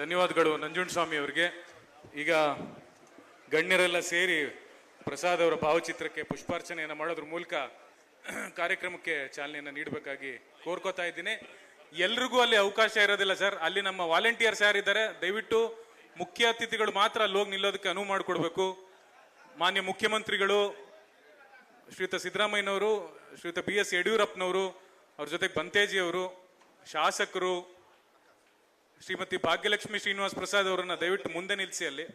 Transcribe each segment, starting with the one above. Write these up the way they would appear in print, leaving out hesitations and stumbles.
ಧನ್ಯವಾದಗಳು ನಂಜುಂಡಸ್ವಾಮಿ ಅವರಿಗೆ. ಈಗ ಗಣ್ಯರೆಲ್ಲ ಸೇರಿ ಪ್ರಸಾದ್ ಅವರ ಭಾವಚಿತ್ರಕ್ಕೆ ಪುಷ್ಪಾರ್ಚನೆಯನ್ನು ಮಾಡೋದ್ರ ಮೂಲಕ ಕಾರ್ಯಕ್ರಮಕ್ಕೆ ಚಾಲನೆಯನ್ನು ನೀಡಬೇಕಾಗಿ ಕೋರ್ಕೋತಾ ಇದ್ದೀನಿ. ಎಲ್ರಿಗೂ ಅಲ್ಲಿ ಅವಕಾಶ ಇರೋದಿಲ್ಲ ಸರ್. ಅಲ್ಲಿ ನಮ್ಮ ವಾಲಂಟಿಯರ್ಸ್ ಯಾರಿದ್ದಾರೆ ದಯವಿಟ್ಟು ಮುಖ್ಯ ಅತಿಥಿಗಳು ಮಾತ್ರ ಅಲ್ಲಿ ಹೋಗಿ ನಿಲ್ಲೋದಕ್ಕೆ ಅನುವು ಮಾಡಿಕೊಡ್ಬೇಕು. ಮಾನ್ಯ ಮುಖ್ಯಮಂತ್ರಿಗಳು ಶ್ರೀಯುತ ಸಿದ್ದರಾಮಯ್ಯನವರು, ಶ್ರೀಯುತ BS ಯಡಿಯೂರಪ್ಪನವರು, ಅವ್ರ ಜೊತೆಗೆ ಬಂತೇಜಿ ಅವರು, ಶಾಸಕರು, ಶ್ರೀಮತಿ ಭಾಗ್ಯಲಕ್ಷ್ಮಿ ಶ್ರೀನಿವಾಸ್ ಪ್ರಸಾದ್ ಅವರನ್ನ ದಯವಿಟ್ಟು ಮುಂದೆ ನಿಲ್ಲಿಸಿ. ಅಲ್ಲಿ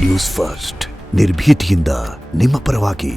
ನ್ಯೂಸ್ ಫಸ್ಟ್ ನಿರ್ಭೀತಿಯಿಂದ ನಿಮ್ಮ ಪರವಾಗಿ.